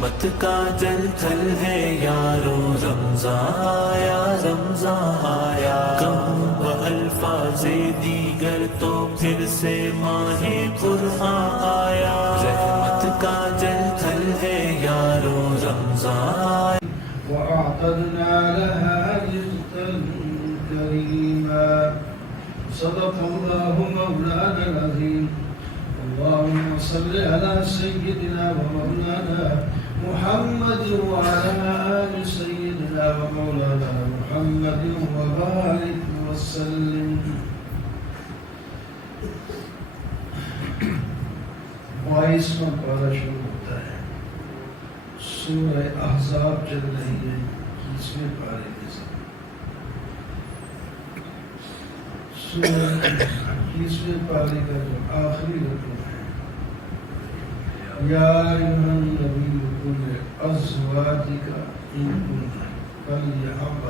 رحمت کا جل تھل ہے یارو، رمضان آیا رمضان آیا، کم و الفاظ دیگر تو پھر سے ماہ قرآن آیا، رحمت کا جل تھل ہے یارو، رمضان آیا۔ وأعتدنا لها رزقا كريما صدق الله مولانا العظيم اللهم صل على سيدنا ومولانا محمد وعلى آل سيدنا ومولانا محمد وبارك وسلم۔ بائیسواں پارہ شروع ہوتا ہے، سورہ احزاب چل رہی ہے 21ویں پارے کے ساتھ۔ سورہ 21ویں پارے کا جو آخری رکوع ہے، یا ایھا النبی قل لازواجک ان کنن فلیحب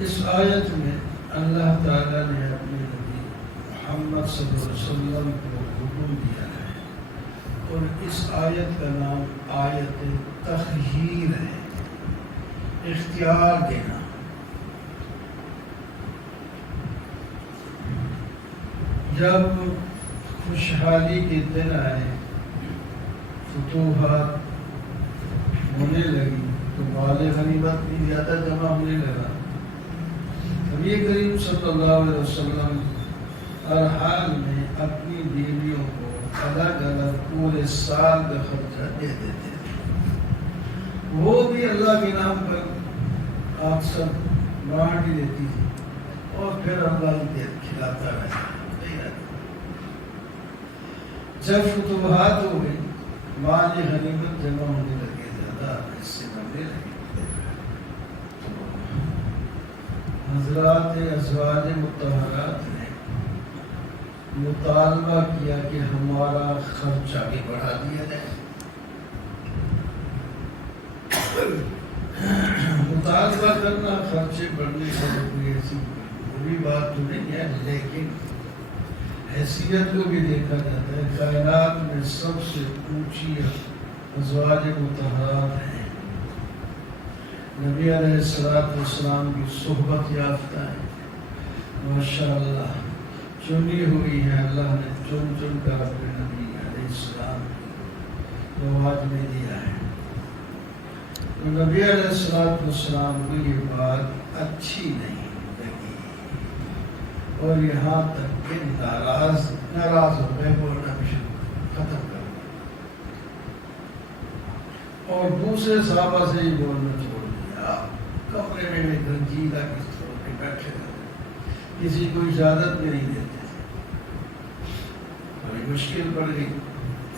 اس آیت میں اللہ تعالیٰ نے اپنے نبی محمد صلی اللہ علیہ وسلم کو حکم دیا ہے، اور اس آیت کا نام آیت تخییر ہے، اختیار دینا۔ جب خوشحالی کے دن آئے، فتوحات ہونے لگی تو مال غنیمت بھی زیادہ جمع ہونے لگا، نبی کریم صلی اللہ علیہ وسلم ہر حال میں اپنی بیویوں کو الگ الگ پورے سال کا خرچہ دے دیتے تھے، وہ بھی اللہ کے نام پر اکثر بانٹ ہی دیتی تھی، اور پھر اللہ ہی کھلاتا رہتا۔ جب فتوحات ہو گئی، مال غنیمت جمع ہونے لگے، زیادہ حصے بننے لگے، حضرات ازواج مطہرات نے مطالبہ کیا کہ ہمارا خرچہ بھی بڑھا دیا جائے۔ مطالبہ کرنا خرچے بڑھنے کا کوئی ایسی بری بات تو نہیں ہے، لیکن حیثیت کو بھی دیکھا جاتا ہے۔ کائنات میں سب سے اونچی ازواج مطہرات ہیں، نبی علیہ السلام کی صحبت یافتہ ہے، ماشاءاللہ چنی ہوئی ہے، اللہ نے چن چن کر اپنے نبی علیہ السلام کی آواز میں دیا ہے۔ تو نبی علیہ السلام کو یہ بات اچھی نہیں لگی، اور یہاں تک کہ ناراض ہو گئے، بولنا بھی ختم کر دیا، اور دوسرے صحابہ سے یہ بولنا چھوڑ دیا۔ کمرے میں گنجیدہ کس طرح پہ بیٹھے رہے، کسی کو اجازت بھی نہیں دیتے تھے، بڑی مشکل پڑ گئی،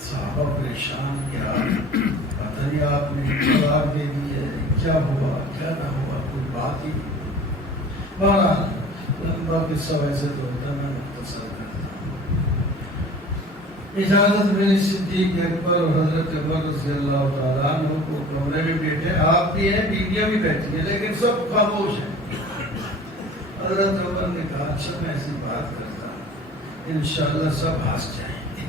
صحابہ پریشان، کیا پتہ نہیں آپ نے طلاق دے دی ہے، کیا ہوا کیا نہ ہوا، کوئی بات ہی نہیں۔ بہرحال لمبا قصہ ویسے تو ہوتا، میں مختصر کرتا ہوں۔ اجازت ملی صدیق اکبر اور حضرت عمر رضی اللہ تعالیٰ عنہ کو، کمرے میں بیٹھے، آپ بھی ہیں، بیویاں بھی بیٹھی ہیں، لیکن سب خاموش ہیں۔ حضرت عمر نے کہا اچھا میں ایسی بات کرتا ہوں، انشاءاللہ سب ہنس جائیں گے۔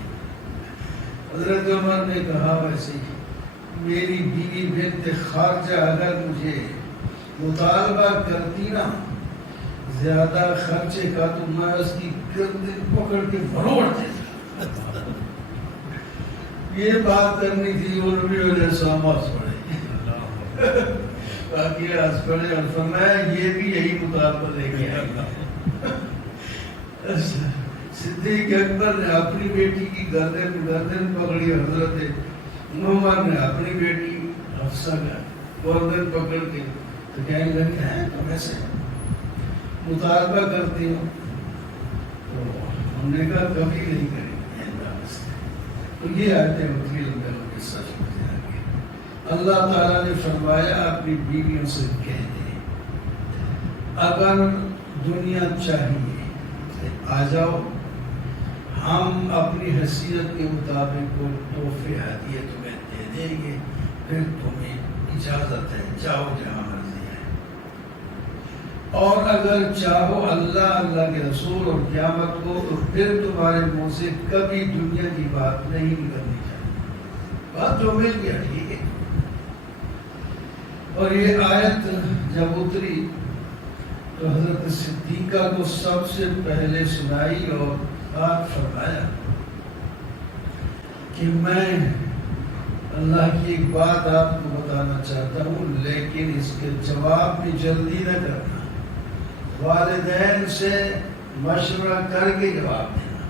حضرت عمر نے کہا ویسے میری بیوی بنت خارجہ اگر مجھے مطالبہ کرتی نا زیادہ خرچے کا، تو میں اس کی گردن پکڑ کے مروڑ دیتا۔ یہ بات کرنی تھی، وہ نبی علیہ السلام ہنس پڑے، باقی ہنس پڑے اور فرمایا یہ بھی یہی مطالبہ لے کے آئے گا۔ صدیق اکبر نے اپنی بیٹی کی گردن پکڑی، حضرت عمر نے اپنی بیٹی حفصہ کا گردن پکڑ کے تو کہنے لگے ہیں تم ایسے مطالبہ کرتی ہو؟ تو ہم نے کہا کبھی نہیں کریں گے۔ تو یہ آیتیں ہوتی ہیں، لمبے سچ ہوتے ہیں۔ اللہ تعالیٰ نے فرمایا اپنی بیویوں سے کہہ دیں اگر دنیا چاہیے کہ آ جاؤ، ہم اپنی حیثیت کے مطابق کو تحفے ہدیے تمہیں دے دیں گے، پھر تمہیں اجازت ہے، جاؤ جہاں مرضی ہے۔ اور اگر چاہو اللہ اللہ کے رسول اور قیامت کو تو پھر تمہارے منہ سے کبھی دنیا کی بات نہیں نکلنی چاہیے. بات جو مل گیا ٹھیک ہے. اور یہ آیت جب اتری تو حضرت صدیقہ کو سب سے پہلے سنائی اور بات فرمایا کہ میں اللہ کی ایک بات آپ کو بتانا چاہتا ہوں، لیکن اس کے جواب میں جلدی نہ کرنا، والدین سے مشورہ کر کے جواب دینا.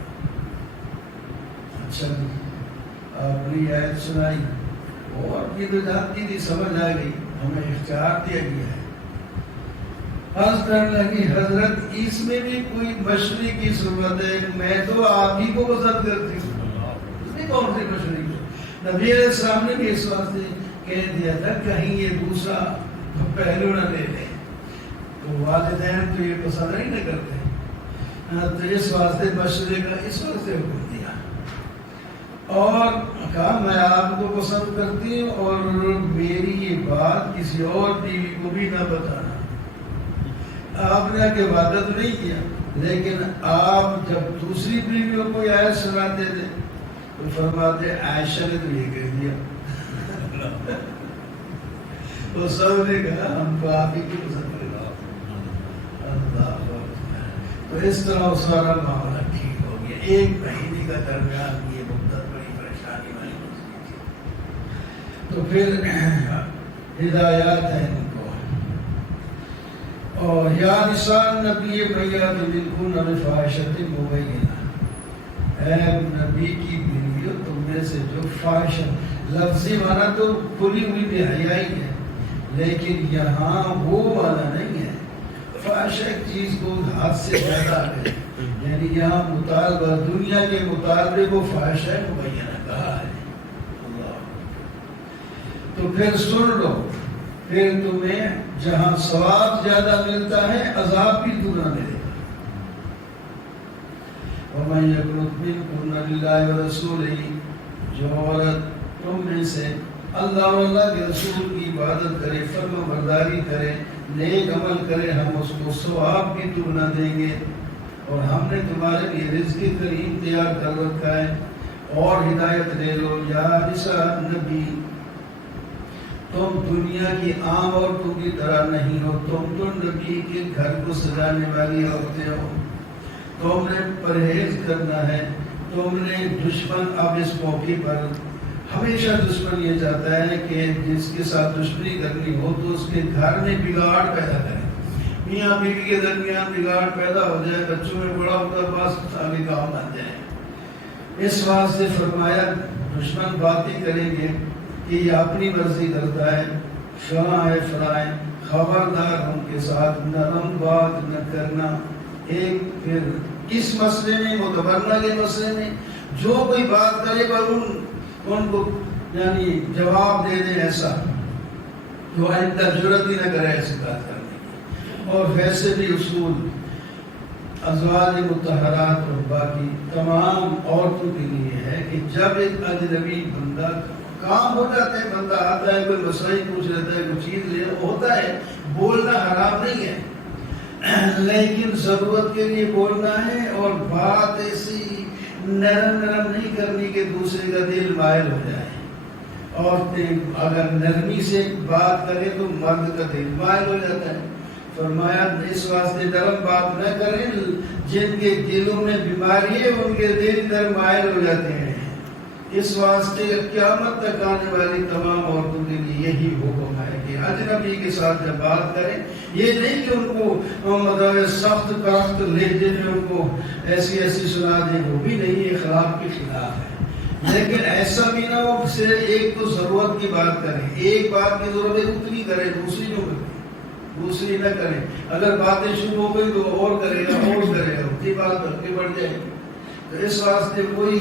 اچھا آپ نے آیت سنائی اور یہ تو جانتی تھی، سمجھ آ گئی، ہمیں اختیار دیا گیا ہے. عرض کرنے لگی حضرت اس میں بھی کوئی مشورے کی ضرورت ہے؟ میں تو آپ ہی کو پسند کرتی ہوں. اس میں کون سی مشورے کی؟ نبی علیہ السلام نے بھی اس واسطے کہہ دیا تھا کہیں یہ دوسرا پہلو نہ لے لے. تو والدین تو یہ پسند نہیں نہ کرتے، تو اس واسطے مشورے کا اس واسطے حکم دیا اور کہا میں آپ کو پسند کرتی ہوں اور میری یہ بات کسی اور بیوی کو بھی نہ بتانا. آپ نے کہ وعدہ تو نہیں کیا، لیکن آپ جب دوسری بیویوں کو یہ آیت سناتے تھے تو فرماتے عائشہ نے تو یہ کہہ دیا. تو سب نے کہا ہم کو آپ ہی کی پسند کرے گا. اللہ تو اس طرح سارا معاملہ ٹھیک ہو گیا. 1 مہینے کا درمیان یہ مدت بڑی پریشانی والی تھی. تو پھر ہدایات ہیں ان کو. اور یا نساء النبی بیات منکن الفاحشۃ مبینہ، اے نبی کی بیویوں تم میں سے جو فاحشہ، لفظی معنی تو کھلی ہوئی بے حیائی ہے، لیکن یہاں وہ والا نہیں ہے. فاحشہ ایک چیز کو حد سے زیادہ ہے، یعنی یہاں مطالبہ دنیا کے مطالبے کو فاحشہ مبینہ کہا ہے. اللہ تو پھر سن لو، پھر تمہیں جہاں ثواب زیادہ ملتا ہے عذاب بھی دونا ملے گا. وَمَن يَقْنُتْ مِنكُنَّ لِلَّهِ وَرَسُولِهِ، جو عورت تم میں سے اللہ اور اللہ کے رسول کی عبادت کرے، فرما برداری کرے، نیک عمل کرے، ہم اس کو ثواب بھی دونا دیں گے. اور ہم نے تمہارے لیے رزق کریم تیار کر رکھا ہے. اور ہدایت لے لو یا نساء النبی، تم دنیا کی عام عورتوں کی طرح نہیں ہو، تم تو نبی کے گھر کو سجانے والی عورتیں ہو. تم نے پرہیز کرنا ہے. تم نے دشمن اب اس موقع پر ہمیشہ دشمن یہ چاہتا ہے کہ جس کے ساتھ دشمنی کرنی ہو تو اس کے گھر میں بگاڑ پیدا کرے. میاں بیوی کے درمیان بگاڑ پیدا ہو جائے، بچوں میں بڑا ہوتا بس آگے کام بن جائے. اس واسطے فرمایا دشمن باتیں کریں گے کہ یہ اپنی مرضی کرتا ہے. فلاں ہے فلاں، خبردار ان کے ساتھ نرم بات نہ کرنا. ایک پھر اس مسئلے میں متبرنہ کے مسئلے میں جو کوئی بات کرے پر ان کو یعنی جواب دے دیں ایسا تو آئندہ جرأت ہی نہ کرے ایسی بات کرنے کی. اور ویسے بھی اصول ازواج مطہرات اور باقی تمام عورتوں کے لیے ہے کہ جب ایک اجنبی بندہ کام ہو جاتا ہے، بندہ آتا ہے کوئی مسئلہ پوچھ لیتا ہے، کوئی چیز لے ہوتا ہے، بولنا حرام نہیں ہے، لیکن ضرورت کے لیے بولنا ہے. اور بات ایسی نرم نہیں کرنی کہ دوسرے کا دل مائل ہو جائے. عورتیں اگر نرمی سے بات کریں تو مرد کا دل مائل ہو جاتا ہے. فرمایا اس واسطے نرم بات نہ کریں، جن کے دلوں میں بیماری ہے ان کے دل در مائل ہو جاتے ہیں. اس واسطے قیامت تک آنے والی تمام عورتوں کے لیے یہی حکم ہے کہ اجنبی کے ساتھ جب بات کریں، یہ نہیں کہ ان کو مطلب سخت کاخت لہجے میں ان کو ایسی سنا دیں، وہ بھی نہیں، یہ اخلاق کے خلاف ہے. لیکن ایسا بھی نہ ہو صرف ایک تو ضرورت کی بات کریں، ایک بات کی ضرورت ہے اتنی کریں، دوسری نہ کریں. اگر باتیں شروع ہو گئی تو اور کرے گا اتنی بات کر کے بڑھ جائے. تو اس واسطے کوئی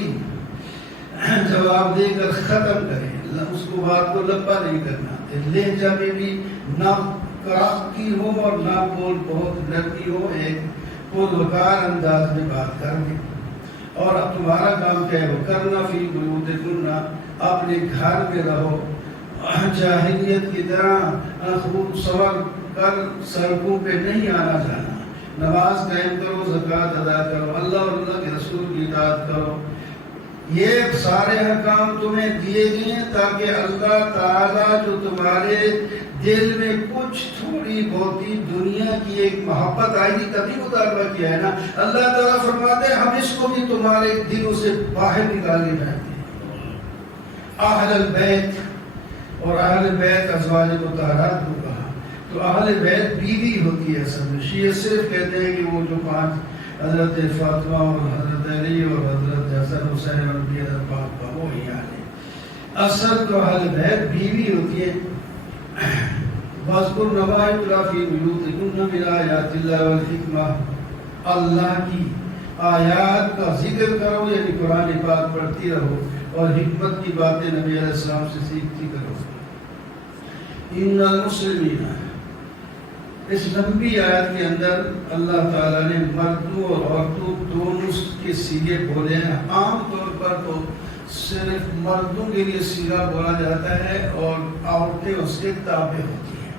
جواب دے کر ختم کریں، اس کو بات کو لمبا نہیں کرنا. لہجہ میں بھی نہ کاختی ہو اور نہ بول بہت نرمی ہو، ایک پروکار انداز میں بات کریں. اور اب تمہارا کام کیا ہے؟ کرنا فی بیوتکن، اپنے گھر میں رہو، جاہلیت کی طرح خوب صبر کر سڑکوں پہ نہیں آنا جانا، نماز قائم کرو، زکوٰۃ ادا کرو، اللہ اور اللہ کے رسول کی اطاعت کرو۔ یہ سارے احکام تمہیں دیے گئے ہیں تاکہ اللہ تعالیٰ جو تمہارے دل میں کچھ تھوڑی بہتی دنیا کی ایک محبت آئی تھی تبھی مطالبہ کیا ہے نا، اللہ تعالیٰ فرماتے ہیں ہم اس کو بھی تمہارے دلوں سے باہر نکالنے چاہتے ہیں۔ اہل البیت، اور اہل بیت ازواج مطہرات کو کہا، تو اہل بیت بیوی ہوتی ہے اصل میں۔ شیعہ صرف کہتے ہیں کہ وہ جو 5 حضرت فاطمہ اور حضرت علی اور حضرت حسن حسین اور حضرت پاک کا وہ ہی آنے، اصل تو اہل بیت بیوی ہوتی ہے۔ وَاذْكُرْنَ مَا يُتْلَىٰ فِي بُيُوتِكُنَّ مِنْ آیَاتِ اللَّهِ وَالْحِکْمَةِ، اللہ کی آیات کا ذکر کرو، یعنی قرآن پاک پڑھتی رہو اور حکمت کی باتیں نبی علیہ السلام سے سیکھتی کرو۔ ان المسلمین، اس لمبی آیت کے اندر اللہ تعالیٰ نے مردوں اور عورتوں دونوں کے سیغے بولے ہیں۔ عام طور پر تو صرف مردوں کے لیے سیغہ بولا جاتا ہے اور عورتیں اس کے تابع ہوتی ہیں،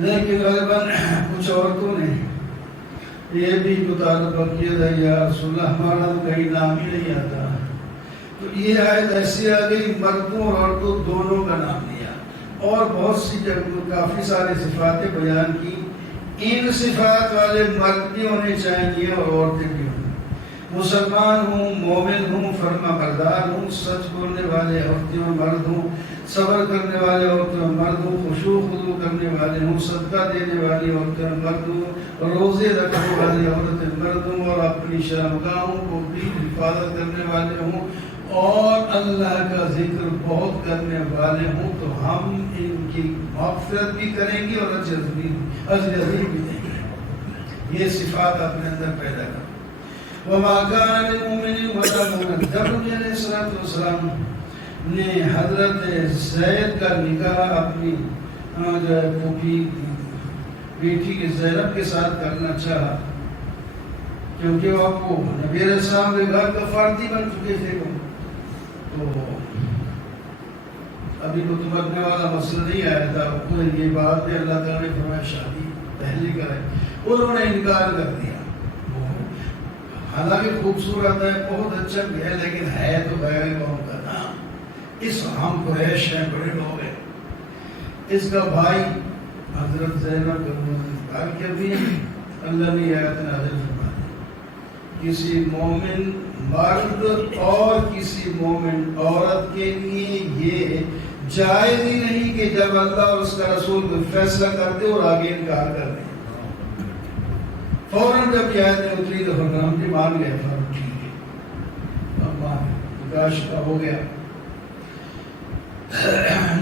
لیکن غالباً کچھ عورتوں نے یہ بھی مطالبہ کیا تھا یا رسول اللہ ہمارا تو کہیں نام ہی نہیں آتا، تو یہ آیت ایسی آ گئی مردوں اور عورتوں دونوں کا نام لیا، اور بہت سی جگہ کافی ساری صفاتیں بیان کی۔ ان صفات والے مرد بھی ہونے چاہیے اور عورتیں بھی ہوں، مسلمان ہوں، مومن ہوں، فرما بردار ہوں، سچ بولنے والے عورتیں اور مرد ہوں، صبر کرنے والے عورتیں اور مرد ہوں، خشوع خضوع کرنے والے ہوں، صدقہ دینے والی عورتیں اور مرد ہوں، روزے رکھنے والے عورتیں مرد ہوں، اور اپنی شرمگاہوں کو بھی حفاظت کرنے والے ہوں، اور اللہ کا ذکر بہت کرنے والے ہوں، تو ہم ان کی مغفرت بھی کریں گے اور اجر عظیم بھی دیں گے۔ یہ صفات اپنے اندر پیدا کرو۔ وَمَا كَانَ لِلْمُؤْمِنٍ وَلَا مُؤْمِنَةٍ، جب نبی علیہ السلام نے حضرت زید کا نکاح اپنی جو ہے پھوپھی بیٹی کے زینب کے ساتھ کرنا چاہا، کیونکہ وہ آپ کو نبی علیہ السلام کے گھر کا فارضی بن چکے تھے، تو ابھی کو تو مرنے والا مسئلہ نہیں آیا تھا، یہ بات ہے اللہ تعالیٰ نے فرمایا شادی پہلی کرے، انہوں نے انکار کر دیا۔ حالانکہ خوبصورت ہے، بہت اچھا بھی ہے، لیکن ہے تو غیر قوم کا نام، اس ہم قریش ہیں، بڑے لوگ ہیں۔ اس کا بھائی حضرت زینب کا کیا بھی اللہ نے آیت نازل فرما دی، کسی مومن مرد اور کسی مومن عورت کے لیے یہ جائز ہی نہیں کہ جب اللہ اور اس کا رسول کوئی فیصلہ کر دے اور آگے انکار کر دے۔ فوراً جب یہ آیت اتری تو ہم بھی مان گئے، ٹھیک ہے، اب مان نکاح شدہ ہو گیا۔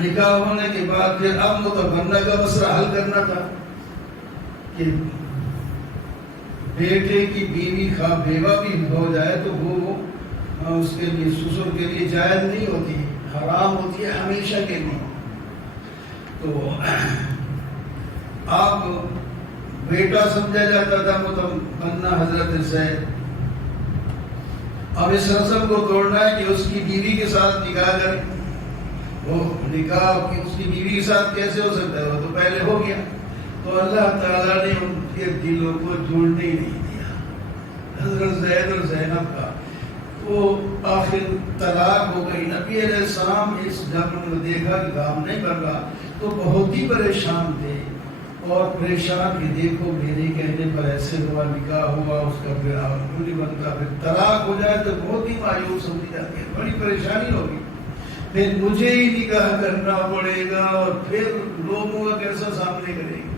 نکاح ہونے کے بعد پھر اب متبنہ کا مسئلہ حل کرنا تھا کہ بیٹے کی بیوی خواہ بیوہ بھی ہو جائے تو وہ اس کے لیے سسر کے لیے جائز نہیں ہوتی، حرام ہوتی ہے ہمیشہ کے لیے۔ تو آپ بیٹا سمجھا جاتا تھا متبنہ حضرت زید، اب اس رسم کو توڑنا ہے کہ اس کی بیوی کے ساتھ نکاح کریں، وہ نکاح اس کی بیوی کے ساتھ کیسے ہو سکتا ہے، وہ تو پہلے ہو گیا۔ تو اللہ تعالیٰ نے ان کے دلوں کو جوڑنے ہی نہیں دیا حضرت زید اور زینب کا، تو آخر طلاق ہو گئی۔ نبی علیہ السلام اس جب انہوں نے دیکھا کہ کام نہیں بن رہا تو بہت ہی پریشان تھے، اور پریشان کہ دیکھو میرے کہنے پر ایسے ہوا، نکاح ہوا، اس کا پھر نہیں بنتا، پھر طلاق ہو جائے تو بہت ہی مایوس سمجھی جاتی ہے، بڑی پریشانی ہوگی، پھر مجھے ہی نکاح کرنا پڑے گا اور پھر لوگوں کا کیسا سامنے کرے گا،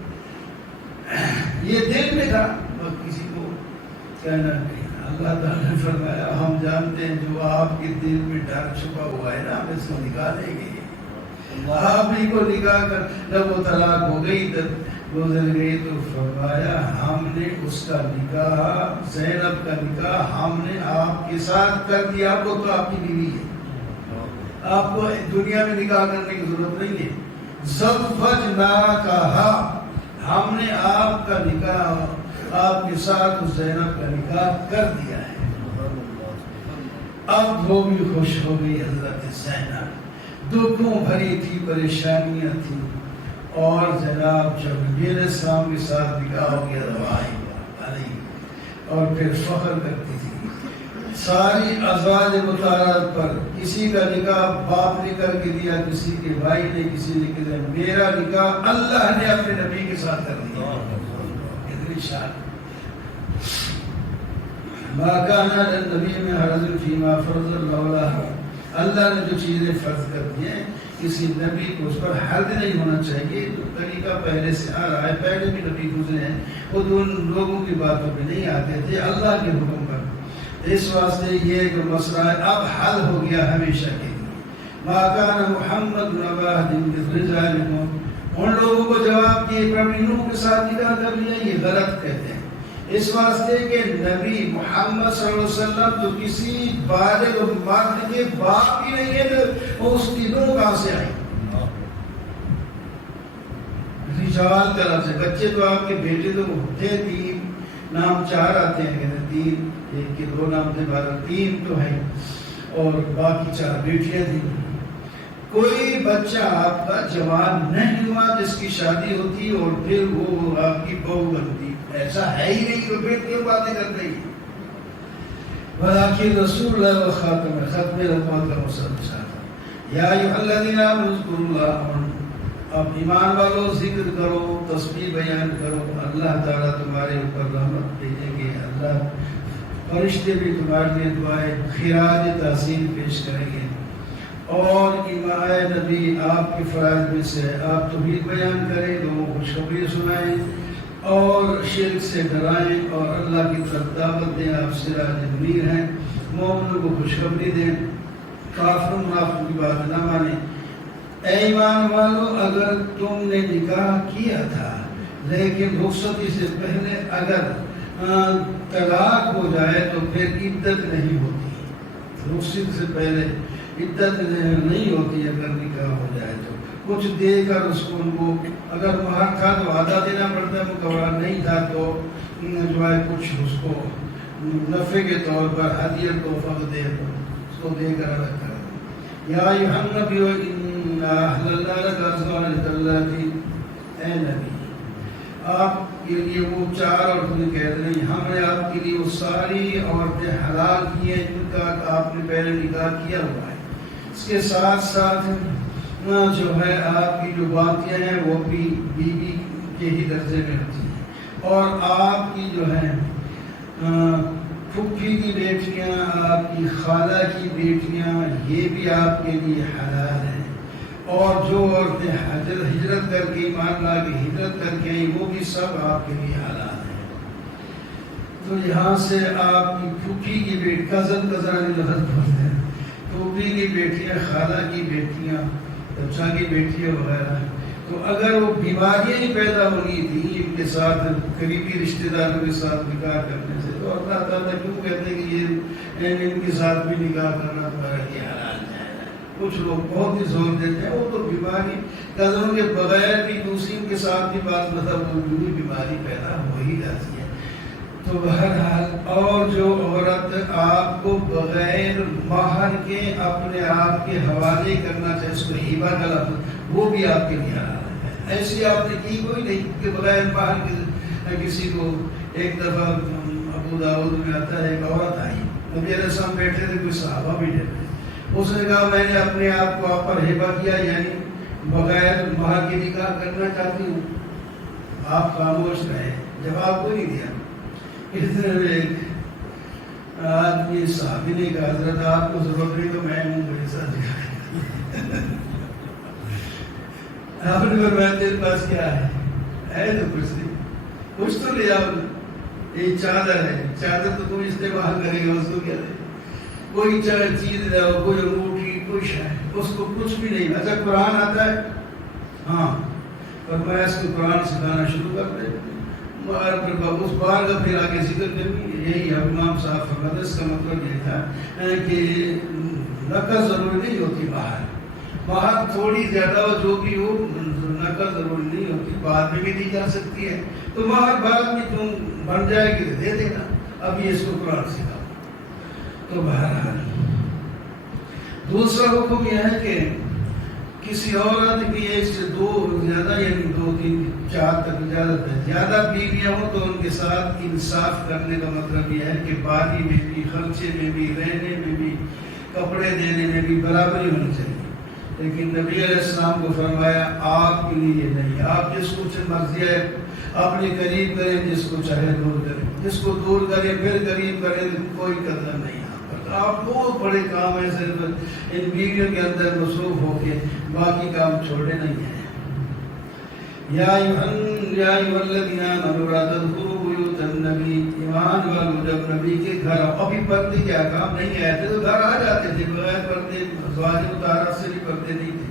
یہ دل میں تھا، اور کسی کو کہنا نہیں۔ اللہ تعالیٰ نے فرمایا ہم جانتے ہیں جو آپ کے دل میں ڈر چھپا ہوا ہے نا، ہم اس کو نکالیں گے۔ آپ ہی کو نکاح کر جب وہ طلاق ہو گئی گزر گئی تو فرمایا ہم نے اس کا نکاح، زینب کا نکاح ہم نے آپ کے ساتھ کر دیا، وہ تو آپ کی بیوی ہے، آپ کو دنیا میں نکاح کرنے کی ضرورت نہیں ہے۔ زوجناکہا، ہم نے آپ کا نکاح آپ کے ساتھ زینب کا نکاح کر دیا ہے۔ اب وہ بھی خوش ہو گئی حضرت زینب، دکھوں بھری تھی، پریشانیاں تھیں، اور جناب جب میرے سام کے ساتھ نکاح ہو گیا تو آئی اور پھر فخر کرتی تھی ساری ازواج مطہرات پر. کسی کا نکاح باپ نے کر کے دیا, کسی کے بھائی نے, کسی نے کیا. میرا نکاح اللہ نے اپنے نبی کے ساتھ کر دیا. اتنی شان. ما کان علی النبی میں حرج فیما فرض اللہ له. اللہ نے جو چیزیں فرض کر دی ہیں کسی نبی کو اس پر حرج نہیں ہونا چاہیے. تو طریقہ پہلے سے آ رہا ہے, پہلے بھی نبی گزرے ہیں, وہ ان لوگوں کی باتوں پہ نہیں آتے تھے, اللہ کے حکم پر. اس واسطے یہ جو مسئلہ ہے اب حل ہو گیا ہمیشہ کے لیے. ما کان محمد نبا من رجالکم. ان لوگوں کو جواب دیے پرمینوں کے ساتھ نکاح کر لیا, یہ غلط کہتے ہیں. اس واسطے کہ نبی محمد صلی اللہ علیہ وسلم جو کسی بالغ مرد کے باپ ہی نہیں ہے تو وہ اس کی نوح کہاں سے آئی. رجال کا لفظ ہے. بچے تو آپ کے بیٹے تو ہوتے ہیں, 3 نام 4 آتے ہیں, کہتے ہیں 3, ایک کے 2 نام تھے, 3 تو ہیں اور باقی 4 بیٹیاں تھیں. کوئی بچہ آپ کا جوان نہیں ہوا جس کی شادی ہوتی اور پھر وہ آپ کی بہو بنتی, ایسا ہے ہی نہیں. تو پھر کیوں باتیں کر رہی ہیں. ولیکن رسول اللہ و خاتم ختم رحمت کا مسلم. یا ایھا الذین آمنوا اذکروا اللہ. اب ایمان والو ذکر کرو, تسبیح بیان کرو. اللہ تعالیٰ تمہارے اوپر رحمت بھیجیں گے. اللہ فرشتے بھی تمہارے لیے دعائیں خراج تحسین پیش کریں گے. اور ایمان نبی آپ کے فرائض میں سے آپ توحید بیان کریں, لوگوں کو خوشخبری سنائیں اور شرک سے ڈرائیں اور اللہ کی طرف دعوت دیں. آپ سراج منیر ہیں, مومنوں کو خوشخبری دیں, کافر منافق کی بات نہ مانیں. اے ایمان والو, اگر تم نے نکاح کیا تھا لیکن رخصتی سے پہلے اگر طلاق ہو جائے تو پھر عدت نہیں ہوتی. رخصت سے پہلے عدت نہیں ہوتی. اگر نکاح ہو جائے تو کچھ دے کر اس کو, ان کو اگر مہر تھا تو آدھا دینا پڑتا ہے, مقرر نہیں تھا تو جو ہے کچھ اس کو نفع کے طور پر ہدیہ تحفہ دے اس کو دے کر ادا کر. یا ایھا النبی انا احللنا لک ازواجک اللاتی. اے نبی, آپ کے لیے وہ 4 عورتیں کہہ رہے ہیں, ہم نے آپ کے لیے وہ ساری عورتیں حلال کی ہیں جن کا آپ نے پہلے نکاح کیا ہوا ہے. اس کے ساتھ ساتھ جو ہے آپ کی جو باتیں ہیں وہ بھی بیوی کے ہی درجے میں ہوتی ہیں. اور آپ کی جو ہے پھپھی کی بیٹیاں, آپ کی خالہ کی بیٹیاں, یہ بھی آپ کے لیے حلال ہیں. اور جو عورتیں ہجرت کر کے ایمان لا کے ہجرت کر کے آئیں وہ بھی سب آپ کے لیے حلال ہیں. تو یہاں سے آپ کی پھوپھی کی بیٹی, کزن لفظ بولتے ہیں, پھوپھی کی بیٹیاں, خالہ کی بیٹیاں, چچا کی بیٹیاں وغیرہ, تو اگر وہ بیماریاں ہی پیدا ہونی تھی ان کے ساتھ قریبی رشتہ داروں کے ساتھ نکاح کرنے سے, تو اللہ تعالیٰ کیوں کہتے ہیں کہ یہ ان کے ساتھ بھی نکاح کرنا تمہارے لیے حلال ہے. کچھ لوگ بہت ہی زور دیتے ہیں وہ تو بیماری کزنوں کے بغیر بھی دوسری کے ساتھ بھی بات مطلب وہ بیماری پیدا ہو ہی جاتی ہے. تو بہرحال, اور جو عورت آپ کو بغیر مہر کے اپنے آپ کے حوالے کرنا چاہے, اس کو ہیبہ کا لفظ, وہ بھی آپ کے لیے حلال ہے. ایسی آپ نے کی کوئی نہیں کہ بغیر مہر کے کسی کو. ایک دفعہ ابو داؤد میں آتا ہے, ایک عورت آئی, نبی علیہ السلام بیٹھے تھے, کوئی صحابہ بھی بیٹھے. اس نے کہا میں نے اپنے آپ کو آپ پر ہیبہ کیا, یعنی بغیر مہر کے نکاح کرنا چاہتی ہوں. آپ خاموش رہے, جواب کوئی نہیں دیا. ایک آدمی صحابی نے کہا حضرت آپ کو ضرورت نہیں تو میں ہوں میرے ساتھ نکاح. آپ نے فرمایا تیرے پاس کیا ہے تو کچھ نہیں, کچھ تو لے آؤ. یہ چادر ہے, چادر تو تم استعمال کرے گا, اس کو کیا دے, کوئی چیز لے آؤ, کوئی انگوٹھی, کچھ ہے, اس کو کچھ بھی نہیں. اچھا قرآن آتا ہے, ہاں, فرمایا اس کو قرآن سکھانا شروع کر دے. اس بار کا پھر آگے ذکر کرنی. یہی امام صاحب فرماتے اس کا مطلب یہ تھا کہ نقل ضروری نہیں ہوتی باہر تھوڑی زیادہ ہو جو بھی ہو, نقل ضروری نہیں ہوتی, بعد میں بھی دی جا سکتی ہے. تو باہر بعد میں تم بن جائے گی دے دینا, ابھی اس کو قرآن سکھاؤ. تو بہرحال دوسرا حکم یہ ہے کسی عورت کی ایک سے دو زیادہ یعنی 2 3 4 تک اجازت ہے. زیادہ بیویاں ہوں تو ان کے ساتھ انصاف کرنے کا مطلب یہ ہے کہ باری میں بھی، خرچے میں بھی، رہنے میں بھی، کپڑے دینے میں بھی برابری ہونی چاہیے. لیکن نبی علیہ السلام کو فرمایا آپ کے لیے یہ نہیں. آپ جس کو مرضی ہے اپنے قریب کریں، جس کو چاہے دور کریں. جس کو دور کریں پھر قریب کریں، کوئی قدر نہیں. آپ بہت بڑے کام ہیں، صرف ان بیویوں کے اندر مصروف ہو کے باقی کام چھوڑے نہیں ہیں. یا ایھا الذین آمنوا لا تدخلوا بیوت النبی، ایمان والو جب نبی کے گھر، ابھی پردے کے احکام نہیں آئے تھے تو گھر آ جاتے تھے بغیر پردے، ازواج مطہرات سے بھی پردے نہیں تھے،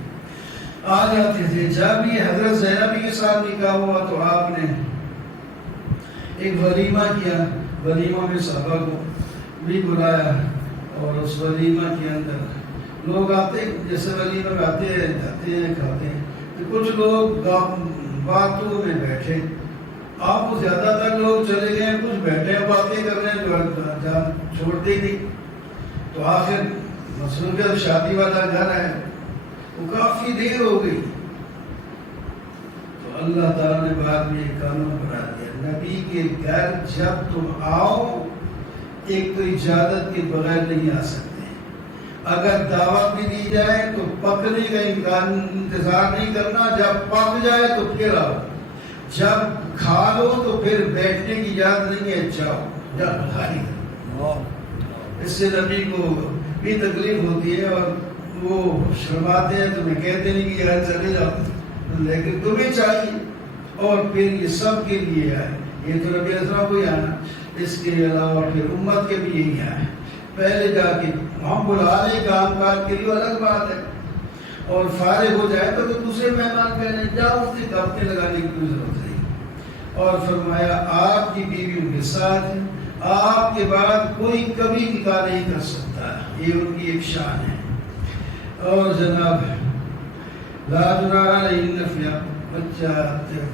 آ جاتے تھے. جب یہ حضرت زینب کے ساتھ نکاح ہوا تو آپ نے ایک ولیمہ کیا. ولیمہ میں صحابہ کو بھی بلایا اور اس ولیمہ کے اندر لوگ آتے، جیسے ولیمہ میں آتے ہیں، جاتے ہیں، کھاتے ہیں. تو کچھ لوگ باتوں میں بیٹھے، آپ کو زیادہ تر لوگ چلے گئے، کچھ بیٹھے ہیں باتیں کر رہے ہیں جو چھوڑتے ہی نہیں. تو آخر مصروفیت شادی والا گھر ہے، وہ کافی دیر ہو گئی. تو اللہ تعالیٰ نے بعد میں ایک قانون بنا دیا، نبی کے گھر جب تم آؤ ایک تو اجازت کے بغیر نہیں آ سکتے. اگر دعوت بھی دی جائے تو پکنے کا انتظار نہیں کرنا، جب پک جائے تو پھر آؤ. جب کھا لو تو پھر بیٹھنے کی اجازت نہیں ہے، جاؤ جب خالی. اس سے نبی کو بھی تکلیف ہوتی ہے اور وہ شرماتے ہیں، تمہیں کہتے نہیں کہ یار چلے جاؤ، لیکن تمہیں چاہیے. اور پھر یہ سب کے لیے ہے، یہ تو نبی اسلام کو ہی آنا، اس کے علاوہ پھر امت کے بھی یہی ہے. پہلے جا کے ہم بلا لیں کام کاج کے لیے الگ بات ہے، اور فارغ ہو جائے تو دوسرے مہمان کہنے جاؤ، اس کے کپڑے لگانے کی کوئی ضرورت نہیں. اور فرمایا آپ کی بیویوں کے ساتھ آپ کے بعد کوئی کبھی نکاح نہیں کر سکتا، یہ ان کی ایک شان ہے. اور جناب لا جناح علیہن فی، بچہ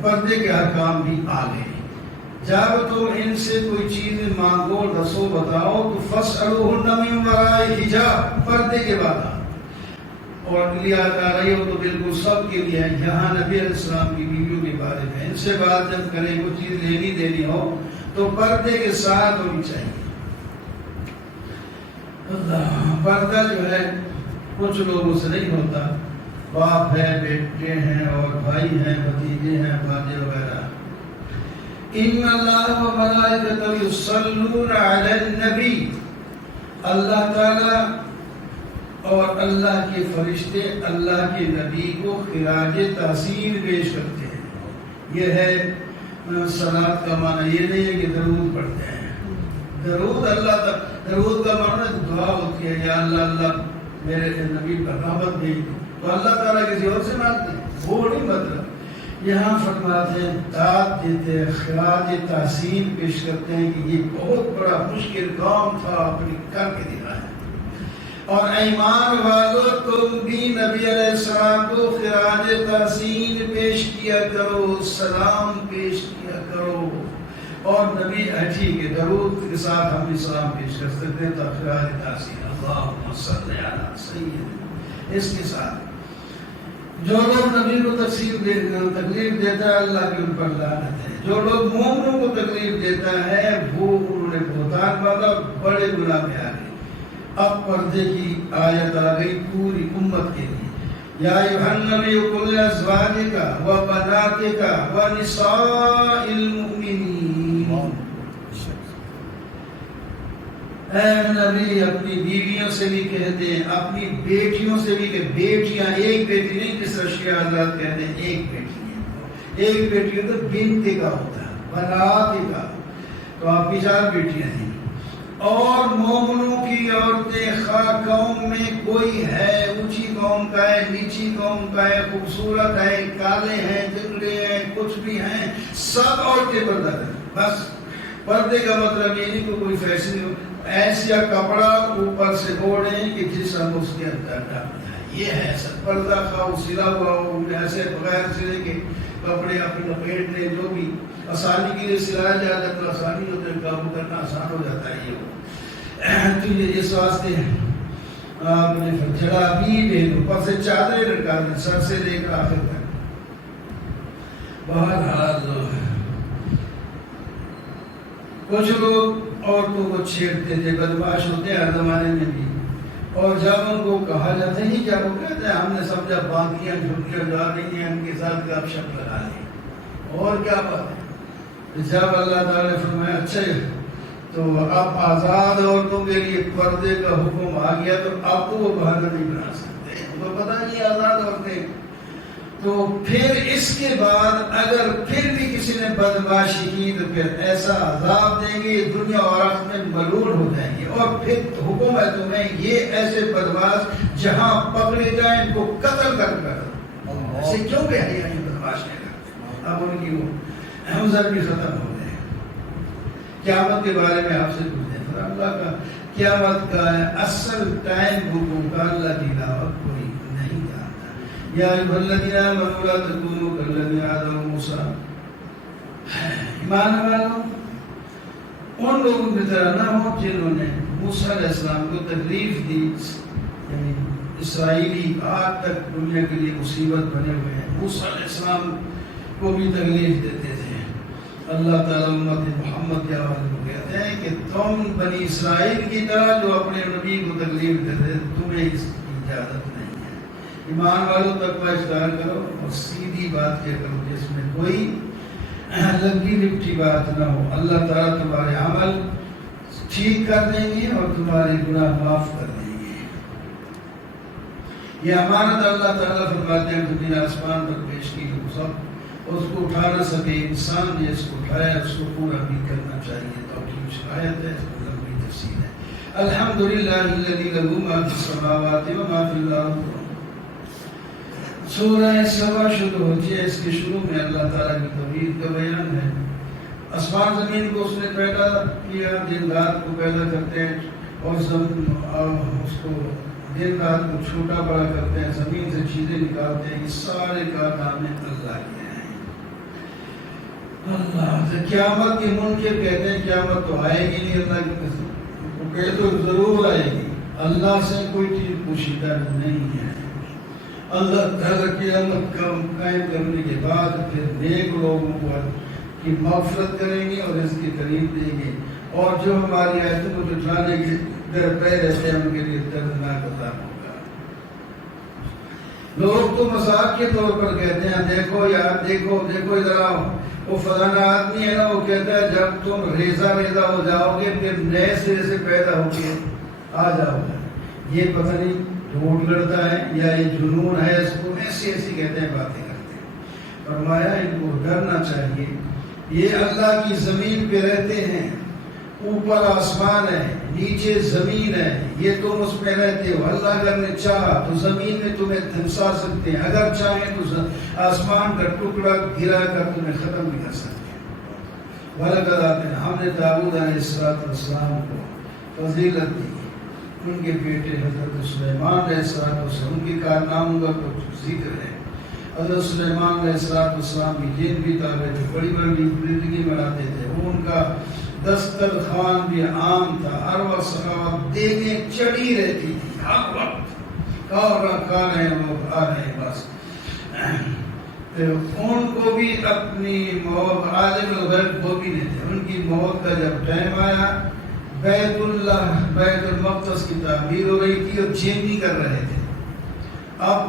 پردے کے احکام بھی آ گئے. جب تم ان سے کوئی چیز مانگو، رسو، بتاؤ تو فاسألوہن من وراء حجاب، پردے کے بعد. اور یاد آ رہی ہو تو بالکل سب کے لیے. یہاں نبی علیہ السلام کی بیویوں کے بارے میں ان سے بات جب کریں، کوئی چیز لینی دینی ہو تو پردے کے ساتھ ہونی چاہیے. پردہ جو ہے کچھ لوگوں سے نہیں ہوتا، باپ ہے، بیٹے ہیں اور بھائی ہیں، بھتیجے ہیں، بھانجے وغیرہ. ان اللہ و ملائکتہ یصلون علی النبی، اللہ تعالی اور اللہ کے فرشتے اللہ کے نبی کو خراج تحسین پیش کرتے ہیں. یہ ہے صلاۃ کا معنی، یہ نہیں ہے کہ درود پڑھتے ہیں. درود اللہ درود کا معنی دعا ہوتی ہے، یا اللہ اللہ میرے نبی پر رحمت بھیج دو، تو اللہ تعالیٰ کسی اور سے مانگتے ہیں، وہ نہیں مطلب. یہاں فرماتے ہیں داد دیتے ہیں، خراج تحسین پیش کرتے ہیں کہ یہ بہت بڑا مشکل کام تھا، آپ نے کر کے دکھایا. اور ایمان والو تم بھی نبی علیہ السلام کو خراج تحسین پیش کیا کرو، سلام پیش کیا کرو. اور نبی ٹھیک ہے، درود کے ساتھ ہم بھی سلام پیش کر سکتے ہیں، تو خراج تحسین اللہم صلی علی سیدنا، اس کے ساتھ. جو لوگ نبی کو تکلیف دیتا ہے اللہ کے ان پر لعنت ہے. جو لوگ مومنوں کو تکلیف دیتا ہے وہ انہوں نے بہتان باندھا، بڑے گناہ میں آ گئے. اب پردے کی آیت آ گئی پوری امت کے لیے. یا ایھا النبی قل لازواجک و بناتک و نساء المؤمنین، اے نبی اپنی بیویوں سے بھی کہہ دیں، اپنی بیٹیوں سے بھی کہ بیٹیاں، ایک بیٹی نہیں جس طرح شیعہ حضرات کہتے ہیں ایک بیٹی ہے، ایک بیٹی تو بنت کا ہوتا ہے، بنات کا، تو آپ کی 4 بیٹیاں ہیں. اور مومنوں کی عورتیں خواہ قوم میں کوئی ہے، اونچی قوم کا ہے، نیچی قوم کا ہے، خوبصورت ہے، کالے ہیں، جنگلے ہیں، کچھ بھی ہیں، سب عورتیں پردہ کریں. بس پردے کا مطلب یہ نہیں کہ کوئی فیشن ایسا کپڑا اوپر سے اوڑھیں کہ جسم اس کے اندر ڈالنا ہے، یہ ہے سب پردہ. خواہ سلا ہوا ہو، ایسے بغیر سلے کے کپڑے اپنے لپیٹ لیں، جو بھی آسانی کے لیے سلایا جاتا ہے تو آسانی ہوتا ہے، قابو کرنا آسان ہو جاتا ہے. یہ تو یہ اس واسطے آپ نے چڑھا بھی اوپر سے چادریں لٹکا دیں سر سے لے کر آخر تک. بہرحال کچھ لوگ عورتوں کو چھیڑتے تھے، بدمعاش ہوتے ہیں ہر زمانے میں بھی، اور جب ان کو کہا جاتا ہے کیا وہ کہتے ہیں ہم نے سمجھا باندیاں جھوٹیاں جا رہی ہیں ان کے ساتھ گپ شپ لگا لی، اور کیا بات ہے. جب اللہ تعالیٰ نے فرمایا اچھا تو اب آزاد عورتوں کے لیے پردے کا حکم آ گیا تو اب تو وہ بہانہ نہیں بنا سکتے، ان کو پتہ نہیں آزاد عورتیں. تو پھر اس کے بعد اگر پھر بھی کسی نے بدمعاشی کی تو پھر ایسا عذاب دیں گے دنیا اور آخرت میں ملعون ہو جائیں گے. اور پھر حکم ہے تمہیں یہ ایسے بدمعاش جہاں پکڑے جائیں ان کو قتل کر ایسے کیوں کہ ہے یہ بدمعاش ہے. اب ان کی وہ حمزہ بھی ختم ہو گئے. قیامت کے بارے میں آپ سے پوچھتے ہیں اللہ کا قیامت کا اصل ٹائم حکم کا اللہ کی دعوت کوئی نہیں جانتا. یا ایھا الذین آمنوا لا تکونوا کالذین آذوا موسیٰ، ایمان والو ان لوگوں کی طرح نہ ہو جنہوں نے موسیٰ علیہ السلام کو تکلیف دی، یعنی اسرائیلی آج تک دنیا کے لیے مصیبت بنے ہوئے ہیں. موسیٰ علیہ السلام کو بھی تکلیف دیتے تھے. اللہ تعالیٰ امت محمد کے حوالے میں کہتے ہیں کہ تم بنی اسرائیل کی طرح جو اپنے نبی کو تکلیف دیتے تمہیں اس کی اجازت نہیں ہے. ایمان والوں تقوی اختیار کرو اور سیدھی بات کیا کرو جس میں کوئی لگی لپٹی بات نہ ہو. اللہ تعالیٰ تمہارے عمل ٹھیک کر دیں گے اور تمہارے گناہ معاف کر دیں گے. یہ امانت اللہ تعالیٰ فرماتے ہیں زمین آسمان پر پیش کی سب اس کو اٹھا نہ سکے. انسان نے اس کو اٹھایا اس کو پورا بھی کرنا چاہیے. توحید شایت ہے اس کو لمبی تفصیل ہے. الحمدللہ الذی لہ ما فی السماوات و ما فی الارض. سورہ سبا شروع ہوتی ہے. اس کے شروع میں اللہ تعالیٰ کی توحید کا بیان ہے. آسمان زمین کو اس نے پیدا کیا، دن رات کو پیدا کرتے ہیں اور اس کو دن رات کو چھوٹا بڑا کرتے ہیں، زمین سے چیزیں نکالتے ہیں. یہ سارے کارنامے اللہ کے ہیں. اللہ قیامت کے منکر کہتے ہیں قیامت تو آئے گی نہیں. اللہ کی قسم وہ کہے تو ضرور آئے گی. اللہ سے کوئی چیز پوشیدہ نہیں ہے. اللہ تعالیٰ قیامت قائم کرنے کے بعد پھر نیک لوگوں کو کی مغفرت کریں گے اور اس کے قریب دیں گے، اور جو ہماری آیتوں کو جھٹلانے کے ڈر پہ رہتے ہیں ان کے لیے دردناک عذاب ہوگا. لوگ تو مذاق کے طور پر کہتے ہیں دیکھو یار دیکھو دیکھو ادھر آؤ. وہ فلانا آدمی ہے نا وہ کہتا ہے جب تم ریزہ ریزہ ہو جاؤ گے پھر نئے سرے سے پیدا ہو کے آ جاؤ گے. یہ پتہ نہیں جھوٹ لڑتا ہے یا یہ جنون ہے، اس کو ایسی ایسی کہتے ہیں باتیں کرتے ہیں. فرمایا ان کو ڈرنا چاہیے. یہ اللہ کی زمین پہ رہتے ہیں، اوپر آسمان ہے نیچے زمین ہے، یہ تم اس میں رہتے ہو. اللہ اگر نے چاہا تو زمین میں تمہیں دھنسا سکتے ہیں، اگر چاہیں تو آسمان کا ٹکڑا گرا کر تمہیں ختم بھی کر سکتے ہیں. وَلَقَدْ آتَيْنَا ہم نے داؤد علیہ السلام کو فضیلت دی. ان کے بیٹے حضرت سلیمان علیہ السلام، ان کے کارناموں کا کچھ ذکر ہے. حضرت سلیمان علیہ السلام کی جن بھی تابع تھے، بڑی بڑی زندگی بناتے تھے. ان کا دسترخوان بھی عام تھا، ہر وقت سخاوت دیگیں چڑھی رہتی تھی، ہر وقت کھا رہے ہیں لوگ آ رہے ہیں بس. ان کو بھی اپنی موت عالم الغیب وہ بھی نہیں تھے. ان کی موت کا جب ٹائم آیا بیت المقدس کی تعمیر ہو رہی تھی اور جن بھی کر رہے تھے. اب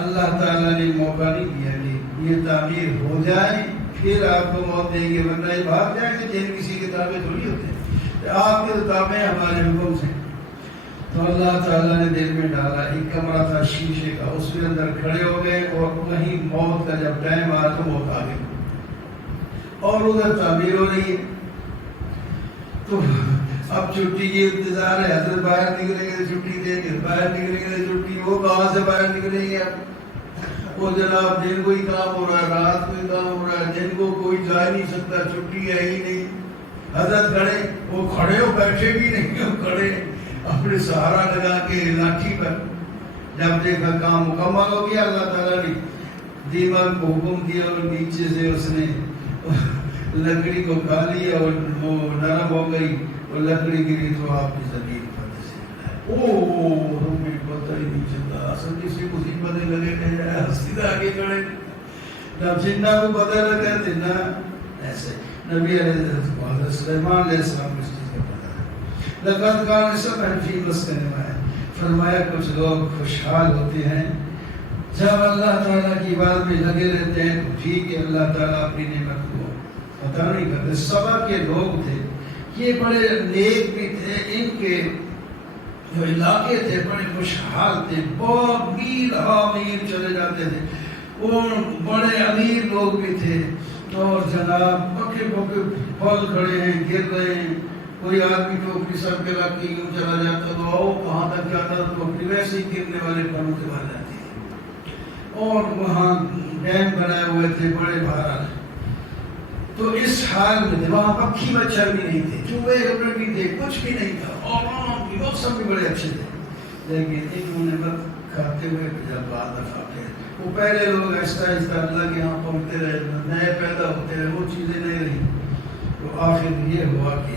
اللہ تعالیٰ نے موقع نہیں دیا کہ یہ تعمیر ہو جائے پھر آپ کو موت دیں گے، ورنہ یہ بھاگ جائیں گے. جن کسی کے تابع تھوڑی ہوتے ہیں، آپ کے تابع ہمارے حکم سے. تو اللہ تعالیٰ نے دل میں ڈالا. ایک کمرہ تھا شیشے کا، اس کے اندر کھڑے ہو گئے اور وہیں موت کا جب ٹائم آیا تو موت آ گئی اور ادھر تعمیر ہو رہی ہے. تو اب چھٹی کی انتظار ہے. حضرت باہر نکلیں گے تو چھٹی دیں گے، باہر نکلیں گے تو چھٹی. وہ کہاں سے باہر نکلیں گے؟ وہ جناب دن کو ہی کام ہو رہا ہے، رات کو ہی کام ہو رہا ہے، دن کو کوئی جا نہیں سکتا، چھٹی ہے ہی نہیں. حضرت کھڑے، وہ کھڑے ہو بیٹھے بھی نہیں، وہ کھڑے اپنے سہارا لگا کے لاٹھی پر. جب دیکھا کام مکمل ہو گیا، اللہ تعالیٰ نے دیوار کو حکم دیا اور نیچے سے اس نے لکڑی کو کھا لیا اور وہ نرم ہو گئی. وہ لکڑی گری تو آپ کی زمین پر سے پتہ ہی نہیں چلتا. اصل کسی مصیبت لگے کہ ہستی آگے کھڑے جب جنہ کو پتہ لگا جنہ ایسے نبی علیہ سلیمان علیہ السلام کو اس چیز کا پتہ ہے. لقد کان سمعا فی مسکن میں فرمایا کچھ لوگ خوشحال ہوتے ہیں جب اللہ تعالیٰ کی بات میں لگے رہتے ہیں تو ٹھیک ہے اللہ تعالیٰ اپنی نعمت کو پتہ نہیں کرتے. سبا کے لوگ تھے یہ بڑے نیک بھی تھے ان کے جو علاقے تھے بڑے خوشحال تھے بہت میل میل چلے جاتے تھے اور بڑے امیر لوگ بھی تھے اور جناب پکے پکے پھل کھڑے ہیں گر رہے ہیں. کوئی آدمی ٹوکری سب کے لاکھ کے یوں چلا جاتا تو آؤ کہاں تک جاتا تو ٹوکری ویسے ہی گرنے والے پھلوں سے بھر جاتی ہے. اور وہاں ڈیم بنائے ہوئے تھے بڑے بہرحال تو اس حال میں تھے. وہاں پکھی مچھر بھی نہیں تھے چوہے اپنے بھی تھے کچھ بھی نہیں تھا اور موسم بھی بڑے اچھے تھے. لیکن انہوں نے بس کھاتے ہوئے جب بعد دفعہ پھر وہ پہلے لوگ آہستہ آہستہ اللہ کے یہاں پہنچتے رہے نئے پیدا ہوتے رہے وہ چیزیں نہیں رہی. تو آخر یہ ہوا کہ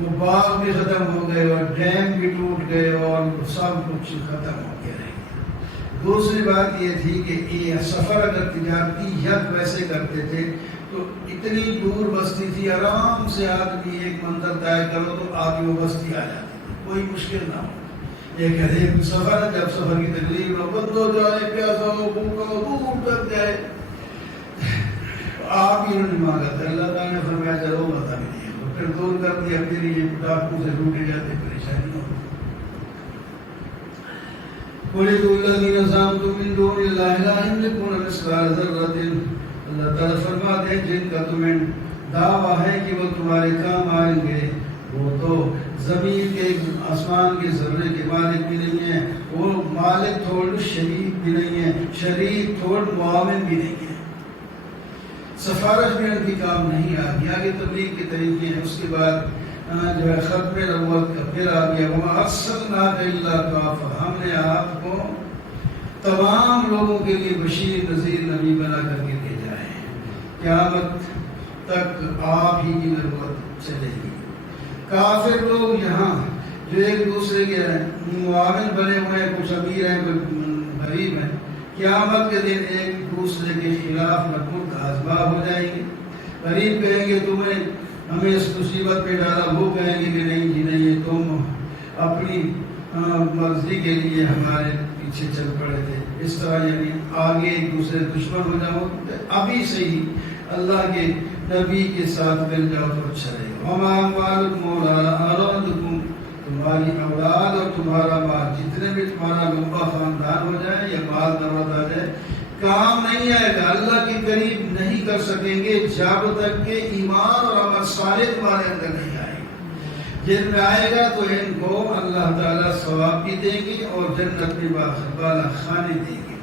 وہ باغ بھی ختم ہو گئے اور ڈیم بھی ٹوٹ گئے اور سب کچھ ختم ہو گیا رہ گیا. دوسری بات یہ تھی کہ یہ سفر اگر تجارتی یک ویسے کرتے تھے تو اتنی دور بستی تھی آرام سے آدمی ایک منزل طے کرو تو آگے وہ بستی آ جاتی تھی کوئی مشکل نہ ہو. ایک سفر ہے جب سفر کی تکلیف ہو بند ہو جائے پیاسا ہو بھوکا ہو دور تک جائے آپ ہی انہوں نے مانگا تھا. اللہ تعالیٰ نے فرمایا چلو بتا بھی نہیں پھر دور کر دیا پھر یہ ڈاکو سے لوٹے جاتے پریشانی ہو. قُلِ ادْعُوا الَّذِينَ زَعَمْتُم مِّن دُونِ اللَّهِ لَا يَمْلِكُونَ مِثْقَالَ ذَرَّةٍ. اللہ تعالیٰ فرماتے ہیں جن کا تمہیں دعویٰ ہے کہ وہ تمہارے کام آئیں گے وہ تو زمین کے آسمان کے ذرے کے مالک بھی نہیں ہیں وہ مالک تھوڑ شریک بھی نہیں ہے شریک تھوڑ معاون بھی نہیں ہے. سفارش بھی ان کی کام نہیں آ گیا. آگے تبلیغ کے طریقے ہیں. اس کے بعد جو ہے ختم نبوت کا پھر آ گیا وَمَا أَرْسَلْنَاكَ إِلَّا كَافَّةً. ہم نے آپ کو تمام لوگوں کے لیے بشیر نذیر نبی بنا کر کے بھیجا ہے. قیامت تک آپ ہی کی نبوت چلے گی. کافر لوگ یہاں جو ایک دوسرے کے معاون بنے ہوئے ہیں کچھ امیر ہیں کوئی غریب ہیں قیامت کے دن ایک دوسرے کے خلاف نقل کا اسباب ہو جائیں گے. غریب کہیں گے تمہیں ہمیں اس مصیبت پہ ڈالا وہ کہیں گے کہ نہیں جی نہیں تم اپنی مرضی کے لیے ہمارے پیچھے چل پڑے تھے. اس طرح یعنی آگے ایک دوسرے دشمن ہو جاؤ ابھی سے ہی اللہ کے نبی کے ساتھ مل جاؤ تو اچھا رہے گا. وَمَا أَمْوَالُكُمْ وَلَا أَوْلَادُكُمْ. تمہاری اولاد اور تمہارا مال جتنے بھی تمہارا لمبا خاندان ہو جائے یا مال دولت آ جائے کام نہیں آئے گا اللہ کے قریب نہیں کر سکیں گے جب تک کہ ایمان اور عمل صالح تمہارے اندر نہیں آئے گا. جن میں آئے گا تو ان کو اللہ تعالیٰ ثواب بھی دیں گے اور جنت میں بالا خانے دیں گے.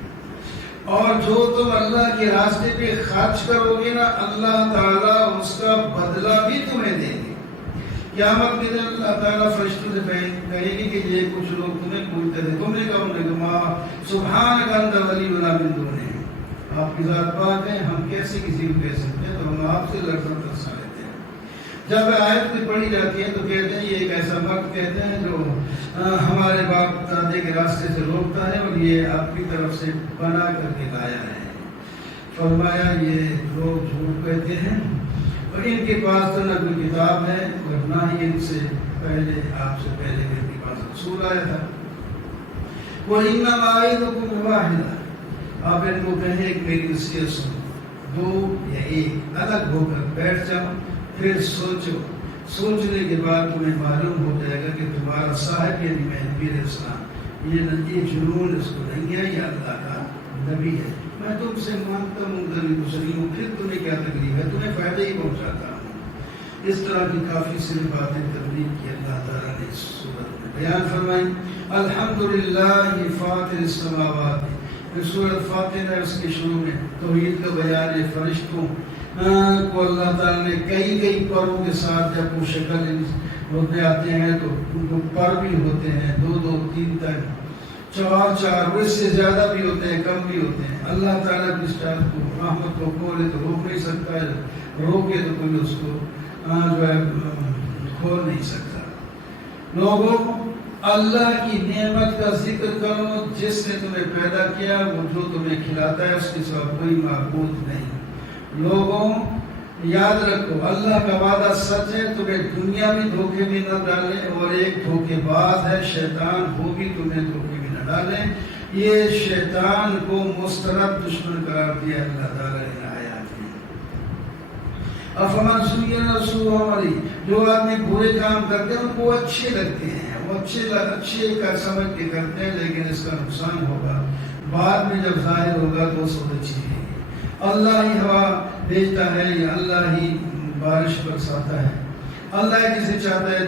اور جو تم اللہ کے راستے پہ خرچ کرو گے نا اللہ تعالیٰ اس کا بدلہ بھی تمہیں دیں گے. قیامت کے دن اللہ تعالیٰ فرشتوں سے کہے گی کہ یہ کچھ لوگ تمہیں پوچھتے تھے تم نے کہا سبحانک انت ولینا من دونہم. آپ کی ذات پاک ہے ہم کیسے کسی کو کہہ سکتے ہیں تو ہم آپ سے لڑنا ترسا لیتے ہیں. جب آیت میں پڑھی جاتی ہے تو کہتے ہیں یہ ایک ایسا وقت کہتے ہیں جو ہمارے باپ دادے کے راستے سے روکتا ہے اور یہ آپ کی طرف سے بنا کر کے لایا ہے. فرمایا یہ لوگ جھوٹ کہتے ہیں اور ان کے پاس تو نہ کوئی کتاب ہے اور نہ ہی ان سے پہلے آپ سے پہلے ان کے پاس رسول آیا تھا. وَإِنَّمَا أَعِظُكُمْ وَاحِدًا. آپ ان کو کہیں کہ میری نصیحت سنو دو یا ایک الگ ہو کر بیٹھ جاؤ پھر سوچو. سوچنے کے بعد تمہیں معلوم ہو جائے گا کہ تمہارا صاحب یعنی مہدی علیہ السلام یہ جنون اس کو نہیں ہے یہ اللہ کا نبی ہے. میں تم سے مانگتا ہوں ضروری ہوں پھر تمہیں کیا تکلیف ہے تمہیں فائدہ ہی پہنچاتا ہوں. اس طرح کی کافی ساری باتیں تبلیغ کی اللہ تعالیٰ نے اس صورت میں بیان فرمائی. الحمدللہ فاطر السماوات. پھر سورۃ فاتر ہے اس کے شروع میں توحید کا بیان ہے. فرشتوں کو اللہ تعالیٰ نے کئی پروں کے ساتھ جب وہ شکل ہوتے آتے ہیں تو ان کو پر بھی ہوتے ہیں 2 3 تک 4 اس سے زیادہ بھی ہوتے ہیں کم بھی ہوتے ہیں. اللہ تعالیٰ کی اسٹار کو رحمت کو کھولے تو روک نہیں سکتا ہے روکے تو کوئی اس کو جو ہے کھول نہیں سکتا. لوگوں اللہ کی نعمت کا ذکر کرو، جس نے تمہیں پیدا کیا، وہ جو تمہیں کھلاتا ہے، اس کے سوا کوئی معبود نہیں۔ لوگوں یاد رکھو اللہ کا وعدہ سچ ہے، تمہیں دنیا میں دھوکے میں نہ ڈالے، اور ایک دھوکے باز ہے شیطان، وہ بھی تمہیں دھوکے میں نہ ڈالے۔ یہ شیطان کو مسترد دشمن قرار دیا اللہ تعالیٰ نے آیات میں۔ افمن زین سوء عملی، جو آدمی برے کام کرتے ہیں ان کو اچھے لگتے ہیں، وہ اچھے کا سمجھ کے کرتے ہیں، لیکن اس کا نقصان ہوگا بعد میں جب ظاہر ہوگا تو سب اچھی ہے۔ اللہ ہی ہوا بھیجتا ہے، یا اللہ ہی بارش برساتا ہے، اللہ ہی جسے چاہتا ہے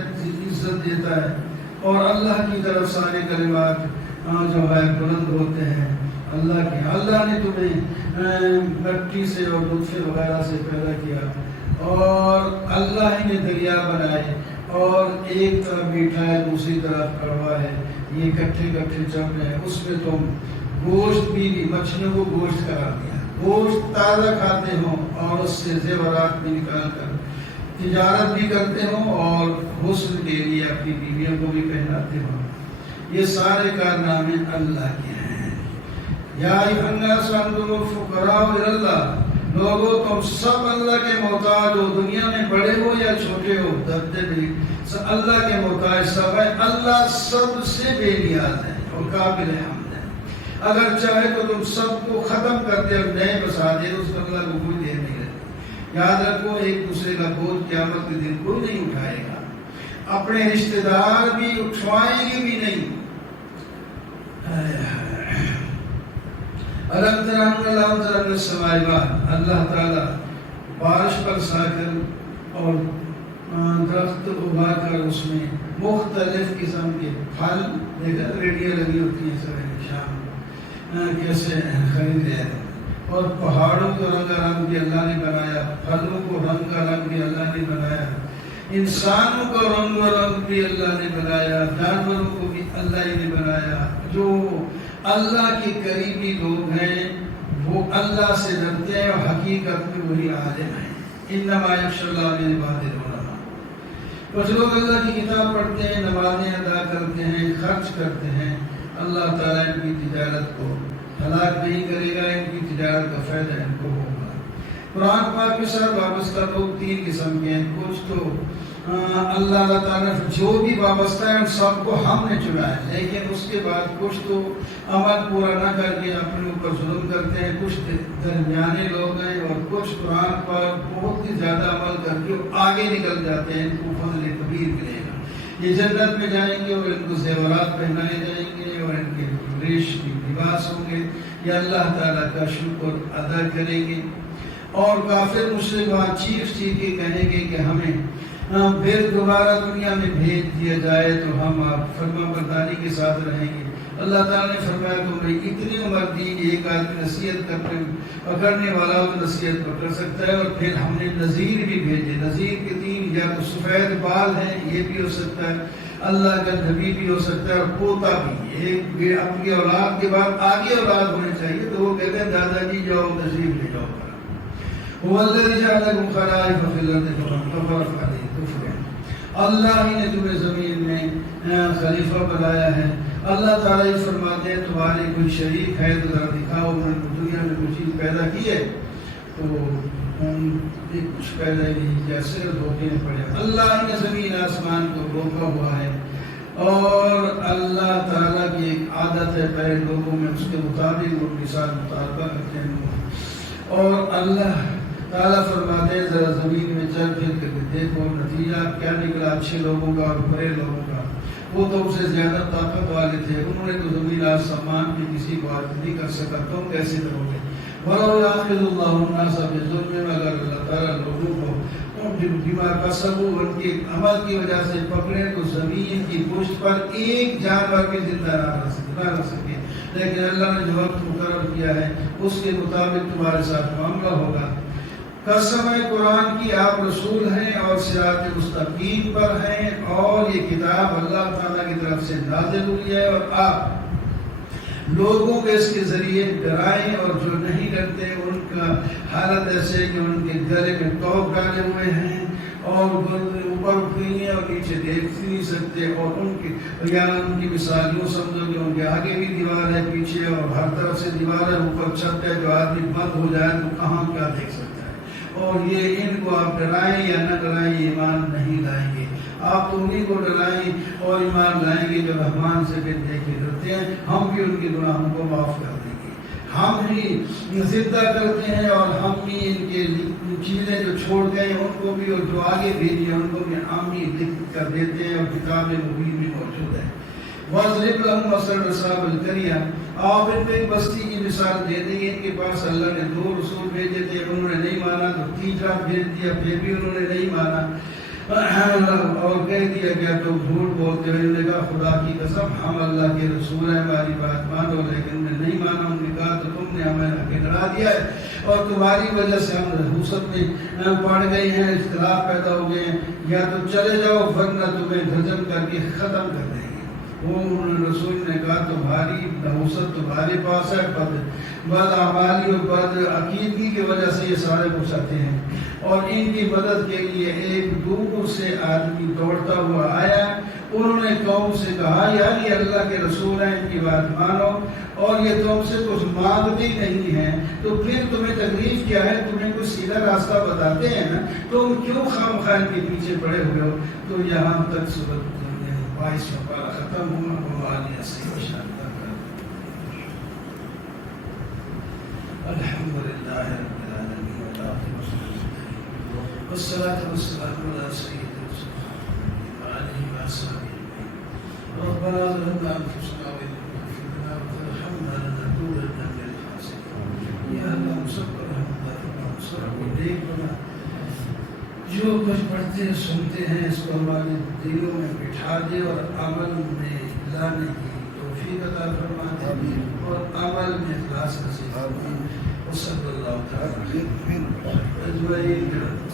عزت دیتا ہے، اور اللہ کی طرف سارے کلمات جو ہے بلند ہوتے ہیں اللہ کے۔ اللہ نے تمہیں مٹی سے اور نطفے وغیرہ سے پیدا کیا، اور اللہ ہی نے دریا بنائے، اور ایک طرف میٹھا ہے دوسری طرف کڑوا ہے، یہ کٹھے کٹھے چل رہے ہیں، اس میں تم گوشت بھی مچھلیوں کو گوشت قرار دیا، گوشت تازہ کھاتے ہو، اور اس سے زیورات بھی نکال کر تجارت بھی کرتے ہو، اور حسن کے لیے اپنی بیویوں کو بھی پہناتے ہو۔ یہ سارے کارنامے اللہ کے ہیں۔ یا ایھا الناس انتم الفقراء الی اللہ، لوگوں تم سب اللہ کے محتاج ہو، دنیا میں بڑے ہو یا چھوٹے ہو، درجے بھی اللہ کے محتاج سب ہے۔ اللہ سب سے بے نیاز ہے اور قابل حمد ہے۔ اگر چاہے تو تم سب کو ختم کر دے اور نئے بسا دے، اس پر اللہ کو کوئی دیر نہیں رہتی۔ یاد رکھو ایک دوسرے کا بوجھ قیامت کے دن کوئی نہیں اٹھائے گا، اپنے رشتہ دار بھی اٹھوائیں گے بھی نہیں۔ اللہ تعالیٰ بارش برسا کر اور درخت اگا کر اس میں مختلف قسم کے پھل، دیکھا ریڈیاں لگی ہوتی ہیں صبح شام، کیسے خرید رہے ہیں، اور پہاڑوں کو رنگ رنگ بھی اللہ نے بنایا، پھلوں کو رنگ رنگ بھی اللہ نے بنایا، انسانوں کو رنگ رنگ بھی اللہ نے بنایا، جانوروں کو بھی اللہ ہی نے بنایا۔ جو اللہ کے قریبی لوگ ہیں وہ اللہ سے ڈرتے ہیں، اور حقیقت میں وہی عالم ہیں۔ انما یخشی اللہ من عبادہ العلماء۔ کچھ لوگ اللہ کی کتاب پڑھتے ہیں، نمازیں ادا کرتے ہیں، خرچ کرتے ہیں، اللہ تعالیٰ ان کی تجارت کو ہلاک نہیں کرے گا، ان کی تجارت کا فائدہ ان کو ہوگا۔ قرآن پاک کے ساتھ وابستہ لوگ تین قسم کے ہیں، کچھ تو اللہ تعالیٰ جو بھی وابستہ ہے ان سب کو ہم نے چنا ہے، لیکن اس کے بعد کچھ تو عمل پورا نہ کر کے اپنے اوپر ظلم کرتے ہیں، کچھ درمیانے لوگ ہیں، اور کچھ قرآن پر بہت ہی زیادہ عمل کر کے آگے نکل جاتے ہیں، ان کو فضل کبیر ملے گا۔ یہ جنت میں جائیں گے اور ان کو زیورات پہنائے جائیں گے، اور ان کے ریشمی لباس ہوں گے، یہ اللہ تعالیٰ کا شکر ادا کریں گے۔ اور کافر مشرک وہاں چیخ چیخ کے کہیں گے کہ ہمیں پھر دوبارہ دنیا میں بھیج دیا جائے تو ہم آپ فرما برداری کے ساتھ رہیں گے۔ اللہ تعالیٰ نے فرمایا تمہیں اتنی عمر دی، ایک آدمی نصیحت کرنے پکڑنے والا ہو تو نصیحت پکڑ سکتا ہے، اور پھر ہم نے نذیر بھی بھیجے۔ نذیر کے تین، یا تو سفید بال ہیں، یہ بھی ہو سکتا ہے، اللہ کا نبی بھی ہو سکتا ہے، اور پوتا بھی، ایک اپنی اولاد کے بعد آگے اولاد ہونے چاہیے، تو وہ کہتے ہیں دادا جی جاؤ تشریف لے جاؤ۔ هو الذي جعلكم خلائف في الارض فمن كفر فعليه كفره، اللہ ہی نے تمہیں زمین میں خلیفہ بنایا ہے۔ اللہ تعالیٰ یہ فرماتے ہیں تمہارے کوئی شریک ہے تو ذرا دکھاؤ، انہوں نے دنیا میں کوئی چیز پیدا کی ہے، تو کچھ پیدا ہی نہیں کیا، صرف دھوکے میں پڑے۔ اللہ ہی نے زمین آسمان کو روکا ہوا ہے، اور اللہ تعالیٰ کی ایک عادت ہے پہلے لوگوں میں، اس کے مطابق وہ مثال مطالبہ کرتے ہیں، اور اللہ تعالیٰ فرماتے ہیں ذرا زمین میں چل پھر کے دیکھو نتیجہ کیا نکلا اچھے لوگوں کا اور برے لوگوں کا۔ وہ تو اسے زیادہ طاقت والے تھے، انہوں نے تو زمین آسمان میں کسی کو عاجز نہیں کر سکا، تم کیسے کرو گے؟ وَلَوْ يَأْخِذُ اللَّهُ النَّاسَ بِظُلْمِهِمْ، اگر اللہ تعالیٰ لوگوں کو بما کسبوا ان کے عمل کی وجہ سے پکڑے تو زمین کی پشت پر ایک جانور بھی زندہ نہ رہ سکے، لیکن اللہ نے جو وقت مقرر کیا ہے اس کے مطابق تمہارے ساتھ معاملہ ہوگا۔ قسم ہے قرآن کی آپ رسول ہیں اور صراط مستقیم پر ہیں، اور یہ کتاب اللہ تعالیٰ کی طرف سے نازل ہوئی ہے، اور آپ لوگوں کو اس کے ذریعے ڈرائیں، اور جو نہیں ڈرتے ان کا حالت ایسے کہ ان کے گلے میں توق ڈالے ہوئے ہیں، اور اوپر اٹھیں گے اور نیچے دیکھ نہیں سکتے، اور ان کی مثال یوں سمجھو کہ ان کے آگے بھی دیوار ہے، پیچھے اور ہر طرف سے دیوار ہے، اوپر چھت ہے، جو آدمی بند ہو جائے تو کہاں کیا دیکھ سکتا ہے۔ اور یہ ان کو آپ ڈرائیں یا نہ ڈرائیں یہ ایمان نہیں لائیں گے، آپ تو انہیں کو ڈرائیں اور ایمان لائیں گے جو رحمان سے بھی دیکھ کے ڈرتے ہیں، ہم بھی ان کے گناہوں کو معاف کر دیں گے۔ ہم ہی زدہ کرتے ہیں اور ہم ہی ان کے چیزیں جو چھوڑ گئے ان کو بھی اور جو آگے بھیجی ان کو بھی ہم ہی لکھ کر دیتے ہیں، اور کتاب مبین میں موجود ہے۔ وَاضْرِبْ لَهُمْ مَثَلَ أَصْحَابِ الْقَرْيَةِ، آپ ان کو ایک بستی کی مثال دے دیں گے، ان کے پاس اللہ نے 2 رسول بھیجے تھے، انہوں نے نہیں مانا، تو تیسرا بھیج دیا، پھر بھی انہوں نے نہیں مانا اور کہہ دیا گیا تم جھوٹ بولتے ہو۔ انہوں نے کہا خدا کی قسم ہم اللہ کے رسول ہیں، ہماری بات مانو، لیکن انہوں نے نہیں مانا۔ انہوں نے کہا تو تم نے ہمیں آگے ڈرا دیا ہے اور تمہاری وجہ سے ہم رہوست میں پڑ گئے ہیں، اختلاف پیدا ہو گئے ہیں، یا تو چلے جاؤ ورنہ تمہیں دھجم کر کے ختم کر دیں گے۔ وہ رسول نے کہا تمہاری نحوست تمہارے پاس ہے، بد اعمالی اور بد عقیدگی کی وجہ سے یہ سارے گھساتے ہیں، اور ان کی مدد کے لیے ایک دور سے آدمی دوڑتا ہوا آیا۔ انہوں نے قوم سے کہا یار یہ اللہ کے رسول ہیں، ان کی بات مانو، اور یہ تم سے کچھ مانگتے نہیں ہیں، تو پھر تمہیں تکلیف کیا ہے؟ تمہیں کوئی سیدھا راستہ بتاتے ہیں نا، تم کیوں خام خواہ کے پیچھے پڑے ہوئے ہو؟ تو یہاں تک صورت 22 پارہ ختم ہوا۔ ہماری اصلی شانتا الحمد للہ رب العالمین والصلاة والسلام علی سید رسول علیہ وآلہ ربنا ظلمنا انفسنا وإن لم تغفر لنا وترحمنا لنكونن من الخاسرين۔ یا اللہ ہم سب پر رحمت فرما، سب کو دیکھ بنا، جو کچھ پڑھتے ہیں سنتے ہیں اس کو ہمارے دلوں میں بٹھا دے اور عمل میں لانے کی توفیق عطا فرما دے، اور عمل میں اخلاص نصیب فرما۔ وصلی اللہ تعالی علیہ وسلم اجمعین۔